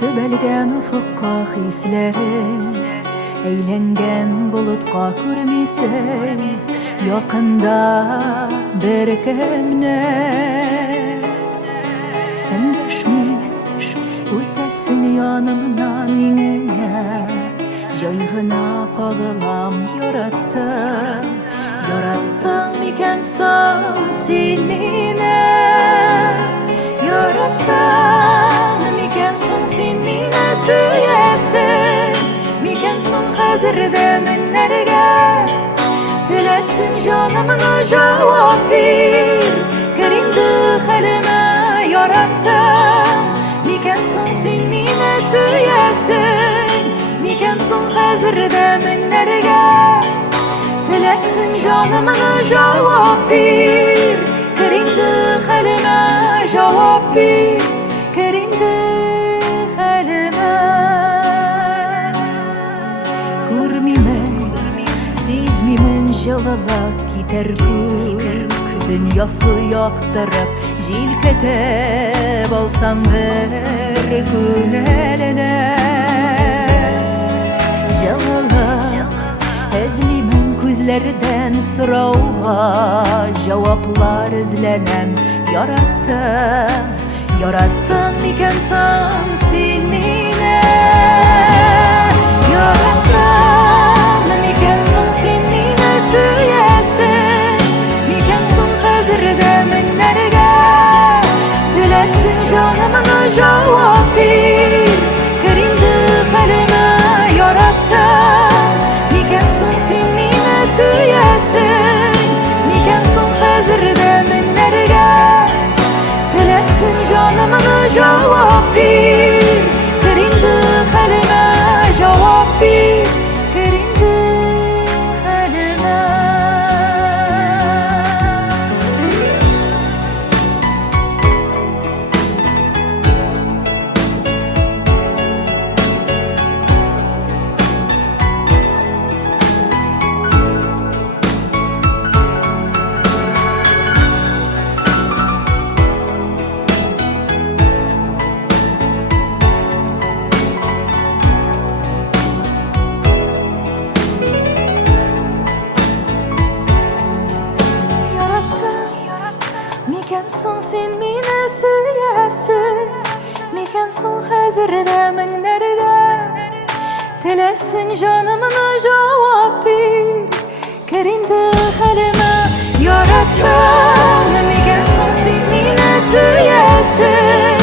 Төбәлгән офыкка хисләрең, әйләнгән болытка күрмисең, якында бер кемне. Эндәшми үтәсең янымнан иңеңә, җай гына кагылам яраттым. Яраттың микән соң син мине? Яраттың микән соң син мине сөясең? Микән соң хәзердә меңнәргә теләсең җанымны җавап бир? Кер инде хәлемә, яраттың микән соң син мине сөясең? Микән соң хәзердә меңнәргә теләсең җанымны җавап бир? Кер инде хәлемә, җавап бир. Кер инде хәлемә. Күрмимен, сизмимен җылылык китәр күк, дөньясы яктырып җилкетеп алсаң бер күңеленә. Җылылык эзлимен күзләрдән, сорауга җаваплар эзләнәм. Яраттың, яраттың микән соң син мине? Яраттың микән соң син мине сөясең? Микән соң хәзердә меңнәргә теләсең җанымны җавап бир? Кер инде хәлемә, яраттың микән соң син мине сөясең? Микән соң хәзердә меңнәргә теләсең җанымны җавап бир? Кер инде хәлемә, җавап бир. Кер инде хәлемә. Микән соң син мине сөясең? Микән соң хәзердә меңнәргә теләсең җанымны җавап бир? Кер инде хәлемә, яраттың микән соң син мине сөясең?